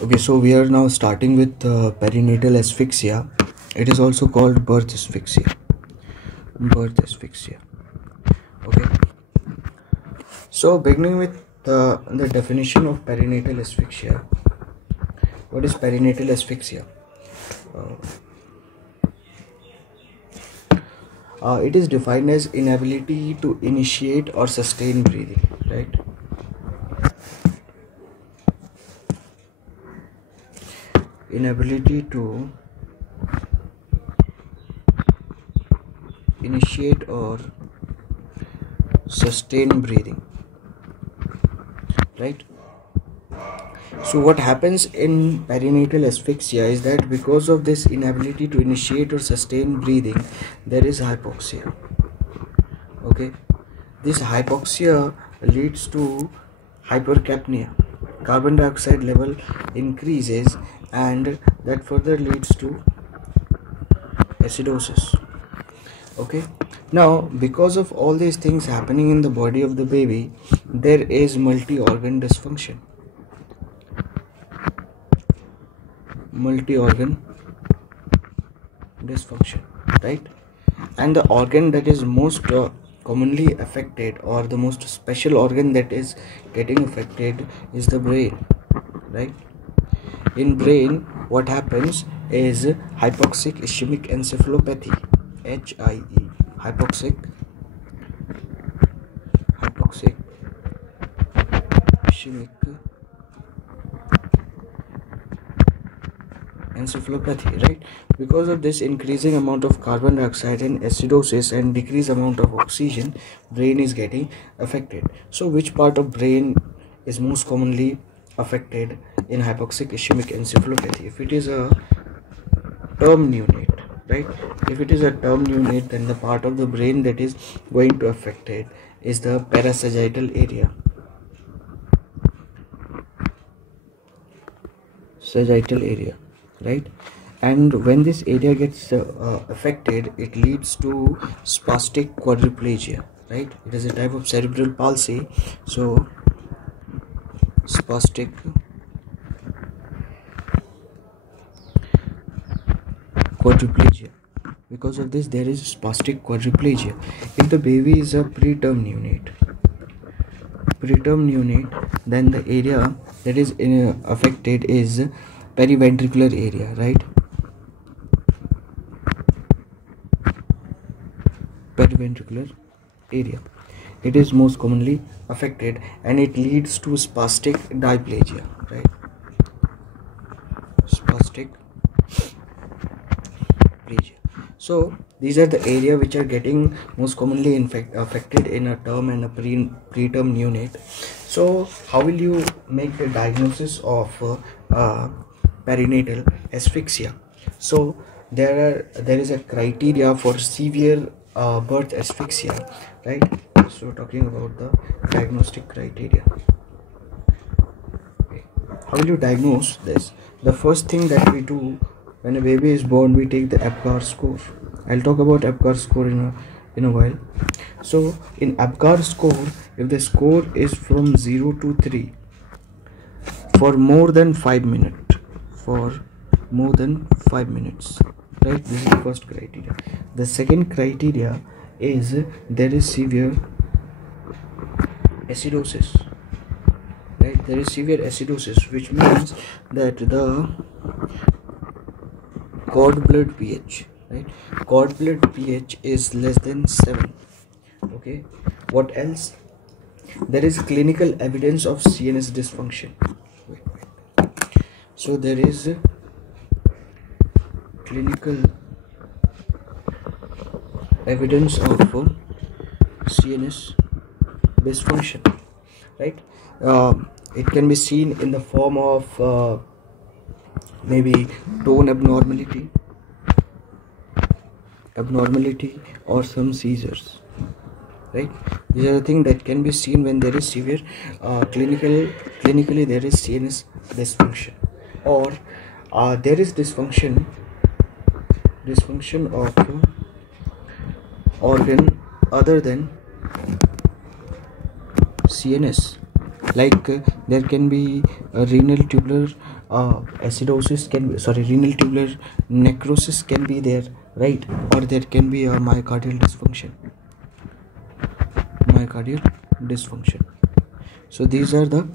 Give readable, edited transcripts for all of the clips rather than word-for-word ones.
Okay, so we are now starting with perinatal asphyxia. It is also called birth asphyxia. Birth asphyxia. Okay. So beginning with the definition of perinatal asphyxia. What is perinatal asphyxia? It is defined as inability to initiate or sustain breathing, right? Inability to initiate or sustain breathing, right? So what happens in perinatal asphyxia is that because of this inability to initiate or sustain breathing, there is hypoxia. Okay, this hypoxia leads to hypercapnia. Carbon dioxide level increases and that further leads to acidosis. Okay, now because of all these things happening in the body of the baby, there is multi-organ dysfunction. Right? And the organ that is most commonly affected, or the most special organ that is getting affected, is the brain, right? In brain, what happens is hypoxic ischemic encephalopathy, HIE, hypoxic ischemic encephalopathy, right? Because of this increasing amount of carbon dioxide and acidosis and decreased amount of oxygen, brain is getting affected. So which part of brain is most commonly affected in hypoxic ischemic encephalopathy? If it is a term neonate, right? If it is a term neonate, then the part of the brain that is going to affect it is the parasagittal area. Right? And when this area gets affected, it leads to spastic quadriplegia, right? It is a type of cerebral palsy. So spastic quadriplegia. Because of this, there is spastic quadriplegia. If the baby is a preterm neonate, then the area that is affected is periventricular area, right? Periventricular area, it is most commonly affected, and it leads to spastic diplegia, right? Spastic diplegia. So these are the area which are getting most commonly affected in a term and a preterm neonate. So how will you make the diagnosis of perinatal asphyxia? So there is a criteria for severe birth asphyxia, right? So talking about the diagnostic criteria. Okay. How will you diagnose this? The first thing that we do when a baby is born, we take the Apgar score. I'll talk about Apgar score in a while. So in Apgar score, if the score is from 0 to 3 for more than 5 minutes, right? This is the first criteria. The second criteria is there is severe acidosis, right? There is severe acidosis, which means that the cord blood pH, right? Cord blood pH is less than 7. Okay, what else? There is clinical evidence of CNS dysfunction. So there is clinical evidence of CNS dysfunction, right? It can be seen in the form of maybe tone abnormality or some seizures, right? These are the things that can be seen when there is severe clinically there is CNS dysfunction, or there is dysfunction of organ other than CNS, like there can be renal tubular acidosis, renal tubular necrosis can be there, right? Or there can be a myocardial dysfunction. So these are the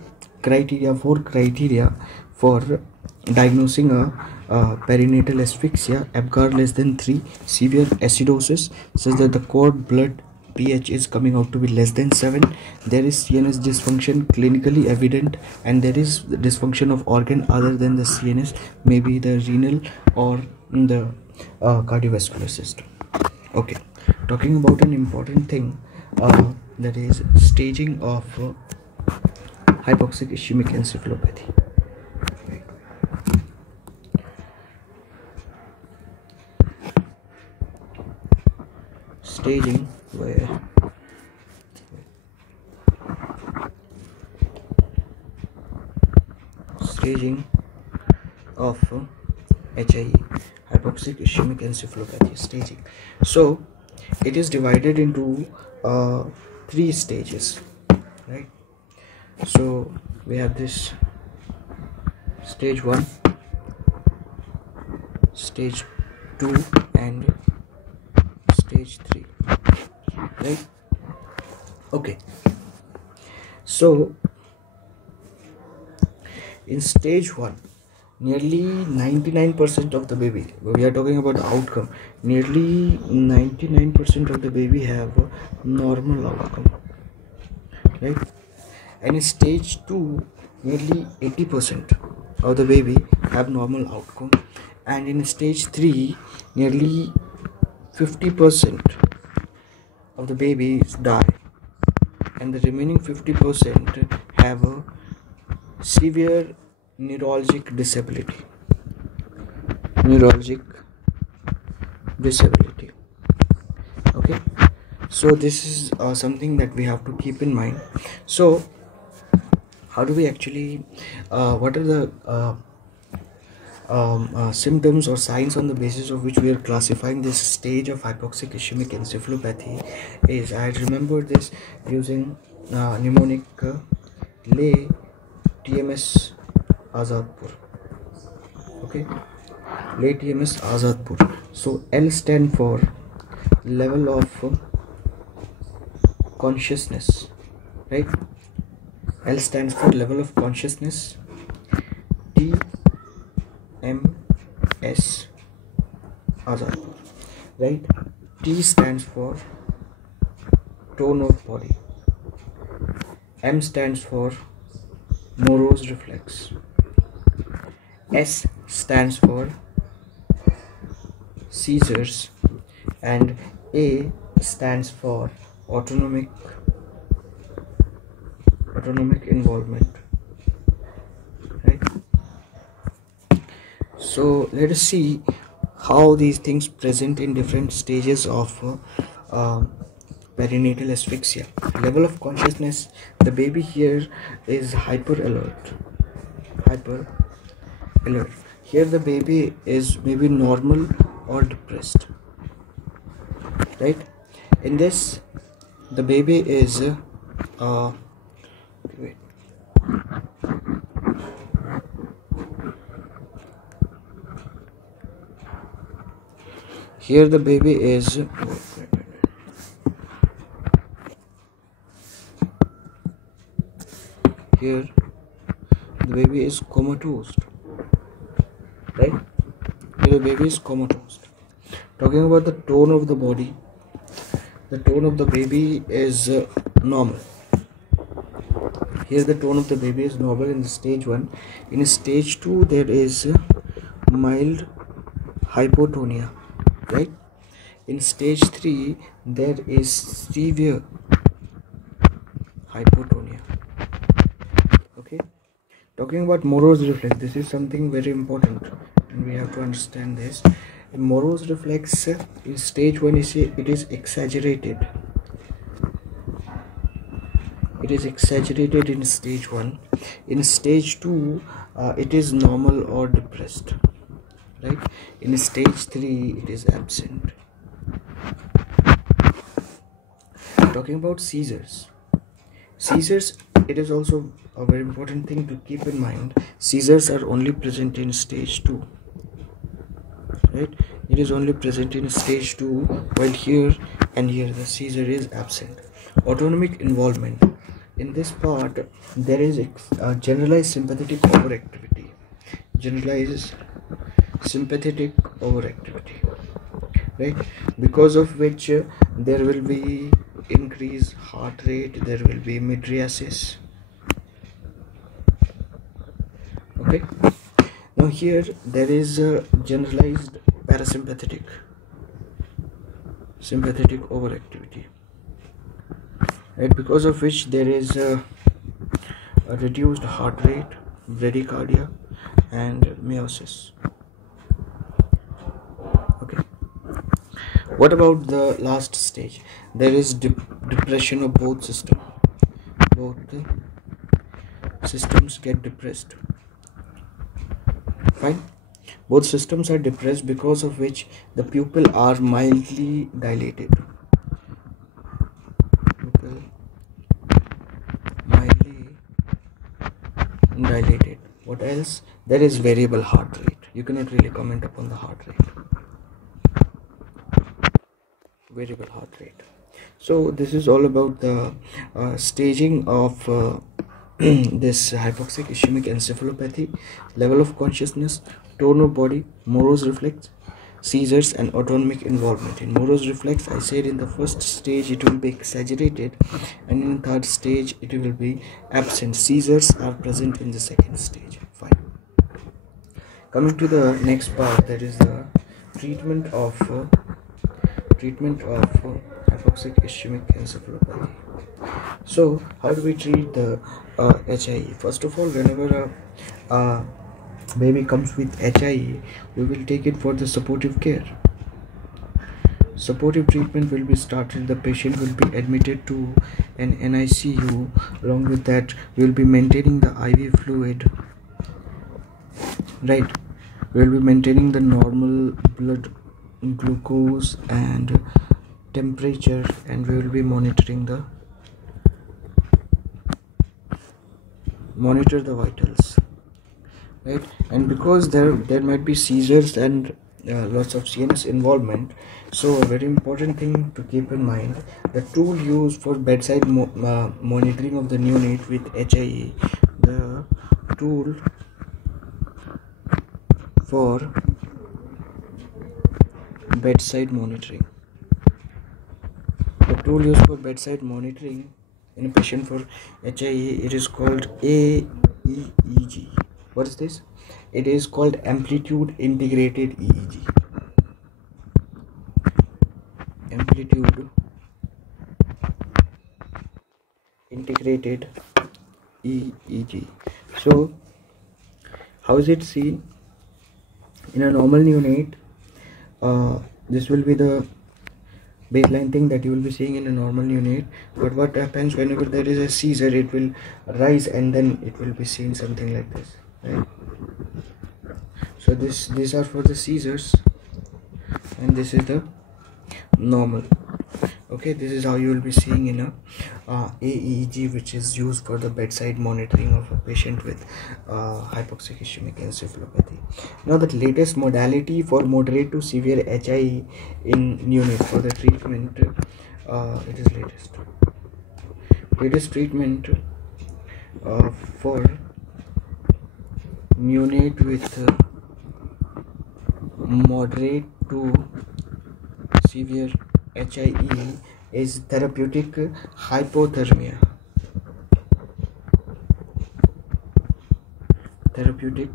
four criteria for diagnosing a perinatal asphyxia: Apgar less than 3, severe acidosis such that the cord blood pH is coming out to be less than 7, there is CNS dysfunction clinically evident, and there is dysfunction of organ other than the CNS, maybe the renal or the cardiovascular system. Okay, talking about an important thing, that is staging of hypoxic ischemic encephalopathy. Right. Staging of HIE, hypoxic ischemic encephalopathy staging. So it is divided into 3 stages, right? So we have this stage 1, stage 2 and stage 3, right? Okay, so in stage 1, nearly 99% of the baby, we are talking about the outcome, nearly 99% of the baby have a normal outcome, right? And in stage 2, nearly 80% of the baby have normal outcome, and in stage 3, nearly 50% of the babies die, and the remaining 50% have a severe neurologic disability. Okay, so this is something that we have to keep in mind. So how do we actually what are the symptoms or signs on the basis of which we are classifying this stage of hypoxic ischemic encephalopathy? Is I remember this using mnemonic Le TMS Azadpur. Okay, Le TMS Azadpur. So L stand for level of consciousness, right? L stands for level of consciousness. TMS Azadpur, right? T stands for tone of body. M stands for Morose reflex. S stands for seizures, and A stands for autonomic involvement, right? So let us see how these things present in different stages of perinatal asphyxia. Level of consciousness, the baby here is hyper alert. Here the baby is maybe normal or depressed, right? In this, the baby is wait. Here the baby is here the baby is comatose, right? Here the baby is comatose. Talking about the tone of the body, the tone of the baby is normal. Here the tone of the baby is normal in stage 1. In stage 2, there is mild hypotonia, right? In stage 3, there is severe hypotonia. Okay, talking about Morose reflex, this is something very important and we have to understand this. In Morose reflex, in stage 1, it is exaggerated. It is exaggerated in stage 1. In stage 2, it is normal or depressed, right? In stage 3, it is absent. Talking about seizures, it is also a very important thing to keep in mind. Seizures are only present in stage 2, right? It is only present in stage 2, while here and here the seizure is absent. Autonomic involvement. In this part, there is a generalized sympathetic overactivity. Generalized sympathetic overactivity, right? Because of which there will be increased heart rate, there will be mydriasis. Okay, now here there is a generalized parasympathetic sympathetic overactivity, right? Because of which there is a reduced heart rate, bradycardia, and meiosis. Okay, what about the last stage? There is depression of both systems. Both the systems get depressed. Fine, both systems are depressed, because of which the pupil are mildly dilated. Pupil mildly dilated. What else? There is variable heart rate. You cannot really comment upon the heart rate. Variable heart rate. So this is all about the staging of this hypoxic ischemic encephalopathy, level of consciousness, tone of body, morose reflex, seizures, and autonomic involvement. In morose reflex, I said in the first stage it will be exaggerated, and in the third stage it will be absent. Seizures are present in the second stage. Fine. Coming to the next part, that is the treatment of hypoxic ischemic encephalopathy. So how do we treat the HIE? First of all, whenever a baby comes with HIE, we will take it for the supportive care. Supportive treatment will be started. The patient will be admitted to an NICU. Along with that, we will be maintaining the IV fluid, right? We will be maintaining the normal blood glucose and temperature, and we will be monitor the vitals, right? And because there might be seizures and lots of CNS involvement, so a very important thing to keep in mind, the tool used for bedside monitoring of the neonate with HIE, the tool for bedside monitoring. The tool used for bedside monitoring in a patient for HIE, it is called AEEG. What is this? It is called amplitude integrated EEG. Amplitude integrated EEG. So how is it seen? In a normal neonate, this will be the baseline thing that you will be seeing in a normal neonate. But what happens whenever there is a seizure, it will rise and then it will be seen something like this, right? So these are for the seizures, and this is the normal. Okay, this is how you will be seeing in a AEG, which is used for the bedside monitoring of a patient with hypoxic ischemic encephalopathy. Now the latest modality for moderate to severe HIE in neonates for the treatment, it is latest treatment for neonate with moderate to severe HIE is therapeutic hypothermia. Therapeutic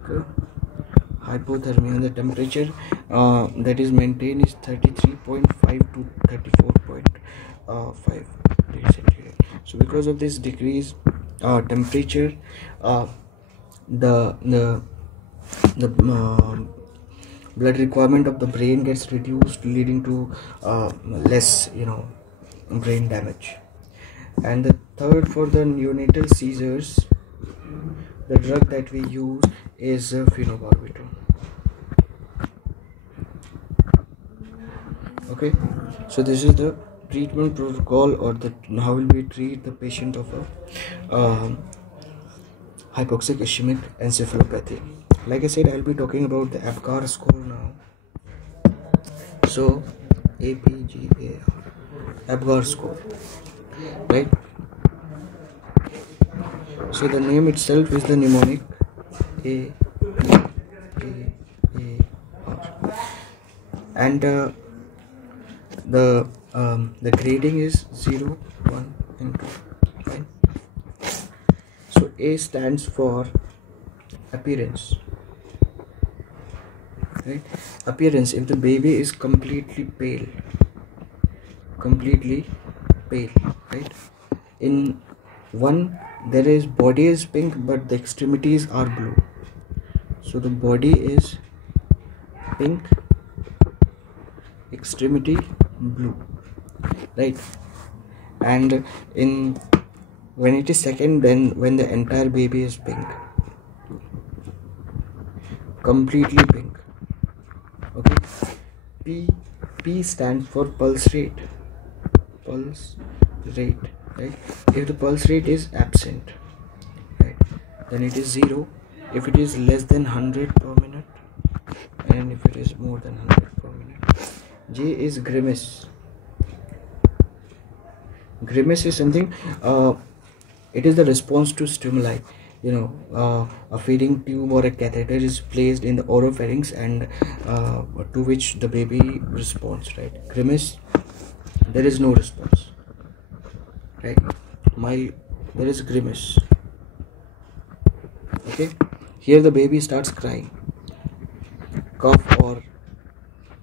hypothermia. The temperature that is maintained is 33.5 to 34.5 degrees centigrade. So because of this decrease temperature, the blood requirement of the brain gets reduced, leading to less brain damage. And the third, for the neonatal seizures, the drug that we use is phenobarbital. Okay, so this is the treatment protocol, or how will we treat the patient of a hypoxic ischemic encephalopathy. Like I said, I'll be talking about the Apgar score now. So Apgar, Apgar score, right? So the name itself is the mnemonic A R, and the grading is 0, 1 and 2, right? So A stands for appearance, right? Appearance, if the baby is completely pale, right? In one, there is body is pink but the extremities are blue, so the body is pink, extremity blue, right? And in when it is second, then when the entire baby is pink, completely pink, okay? P stands for pulse rate, right? If the pulse rate is absent, right, then it is 0 if it is less than 100 per minute, and if it is more than 100 per minute. J is grimace. Grimace is something, it is the response to stimuli. A feeding tube or a catheter is placed in the oropharynx, and to which the baby responds, right? Grimace, there is no response, right? There is grimace, okay? Here the baby starts crying, cough or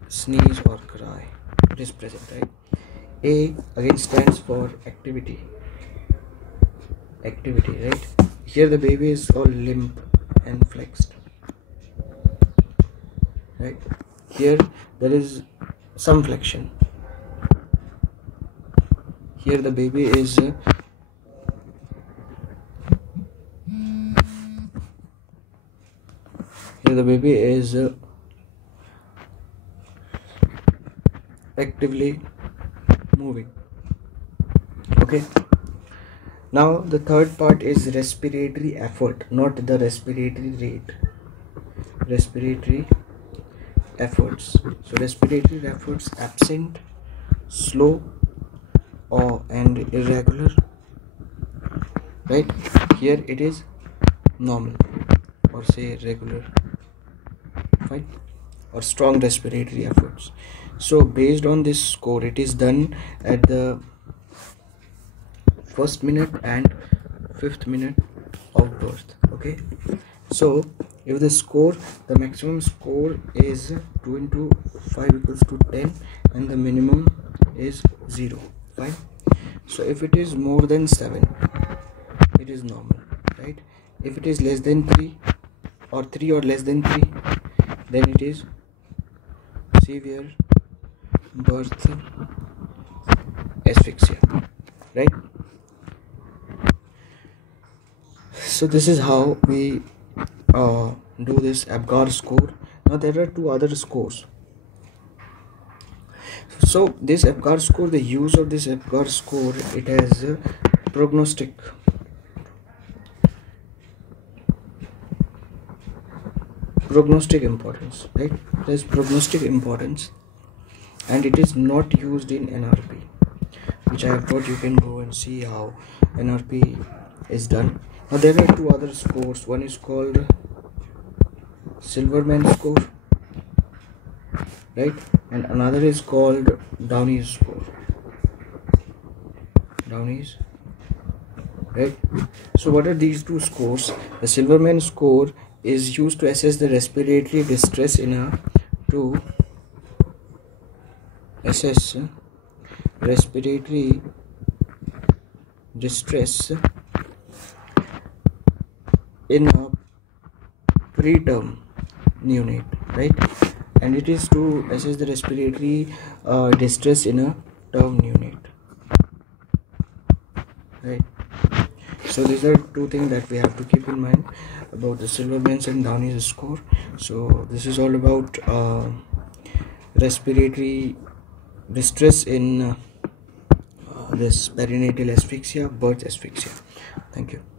sneeze or cry, it is present, right? A again stands for activity, right? Here the baby is all limp and flexed, right? Here there is some flexion. Here the baby is actively moving, okay? Now the third part is respiratory effort, not the respiratory rate. Respiratory efforts. So respiratory efforts absent, slow, and irregular, right? Here it is normal, or say regular, fine, or strong respiratory efforts. So based on this score, it is done at the first minute and 5th minute of birth, okay? So if the maximum score is 2 into 5 equals to 10, and the minimum is 0, fine. So if it is more than 7, it is normal, right? If it is less than 3, or 3 or less than 3, then it is severe birth asphyxia, right? So this is how we do this Apgar score. Now there are 2 other scores. So this Apgar score, the use of this Apgar score, it has prognostic importance, right? It has prognostic importance, and it is not used in NRP, which I have taught. You can go and see how NRP is done. Now there are 2 other scores. One is called Silverman score, right? And another is called Downey's score. Downey's, right? So what are these 2 scores? The Silverman score is used to assess the respiratory distress in a respiratory distress in a preterm neonate, right? And it is to assess the respiratory distress in a term neonate, right? So these are 2 things that we have to keep in mind about the Silverman's and Downey's score. So this is all about respiratory distress in this perinatal asphyxia, birth asphyxia. Thank you.